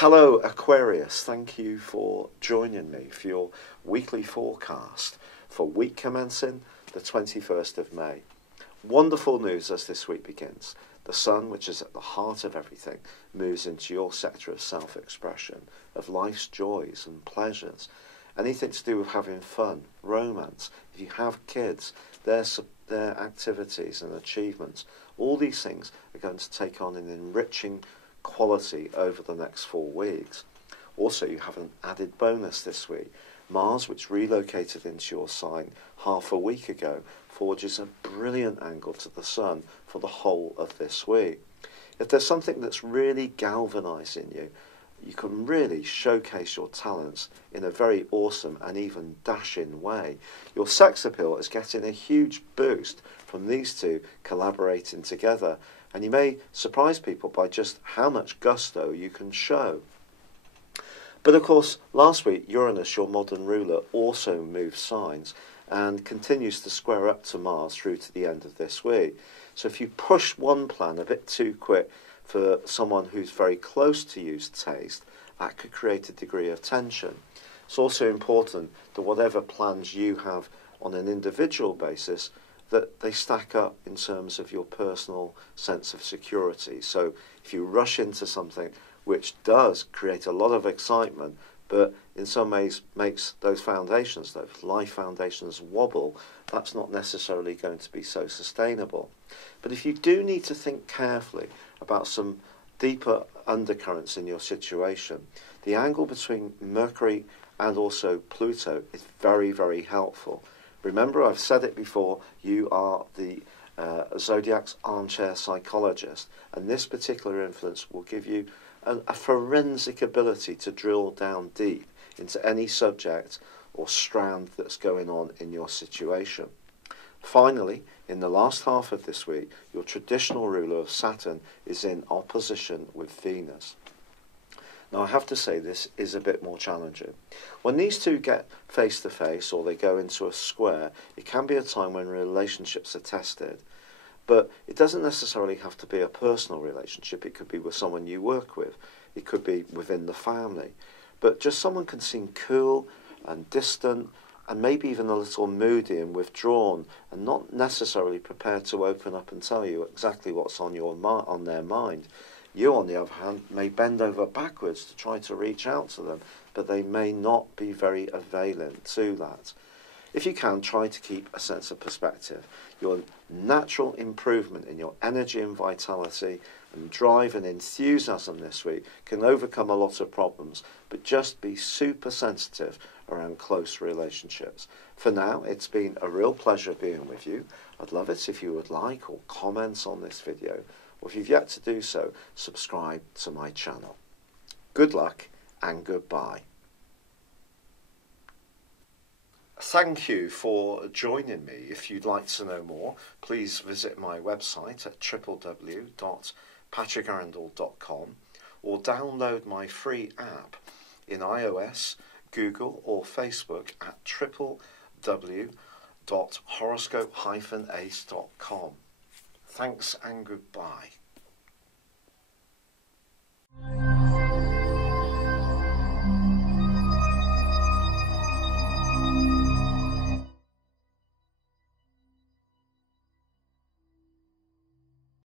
Hello Aquarius, thank you for joining me for your weekly forecast for week commencing the 21st of May. Wonderful news as this week begins. The sun, which is at the heart of everything, moves into your sector of self-expression, of life's joys and pleasures. Anything to do with having fun, romance, if you have kids, their activities and achievements, all these things are going to take on an enriching quality over the next 4 weeks. Also, you have an added bonus this week. Mars, which relocated into your sign half a week ago, forges a brilliant angle to the sun for the whole of this week. If there's something that's really galvanizing you, you can really showcase your talents in a very awesome and even dashing way. Your sex appeal is getting a huge boost from these two collaborating together, and you may surprise people by just how much gusto you can show. But of course, last week, Uranus, your modern ruler, also moved signs and continues to square up to Mars through to the end of this week. So if you push one plan a bit too quick for someone who's very close to you's taste, that could create a degree of tension. It's also important that whatever plans you have on an individual basis, that they stack up in terms of your personal sense of security. So if you rush into something which does create a lot of excitement, but in some ways makes those foundations, those life foundations, wobble, that's not necessarily going to be so sustainable. But if you do need to think carefully about some deeper undercurrents in your situation, the angle between Mercury and also Pluto is very, very helpful. Remember, I've said it before, you are the Zodiac's armchair psychologist, and this particular influence will give you a forensic ability to drill down deep into any subject or strand that's going on in your situation. Finally, in the last half of this week, your traditional ruler of Saturn is in opposition with Venus. Now, I have to say this is a bit more challenging. When these two get face to face or they go into a square, it can be a time when relationships are tested. But it doesn't necessarily have to be a personal relationship. It could be with someone you work with. It could be within the family. But just someone can seem cool and distant and maybe even a little moody and withdrawn and not necessarily prepared to open up and tell you exactly what's on their mind. You, on the other hand, may bend over backwards to try to reach out to them, but they may not be very availing to that. If you can, try to keep a sense of perspective. Your natural improvement in your energy and vitality and drive and enthusiasm this week can overcome a lot of problems, but just be super sensitive around close relationships. For now, it's been a real pleasure being with you. I'd love it if you would like or comment on this video, or if you've yet to do so, subscribe to my channel. Good luck and goodbye. Thank you for joining me. If you'd like to know more, please visit my website at www.patrickarundell.com or download my free app in iOS, Google or Facebook at www.horoscope-ace.com. Thanks and goodbye.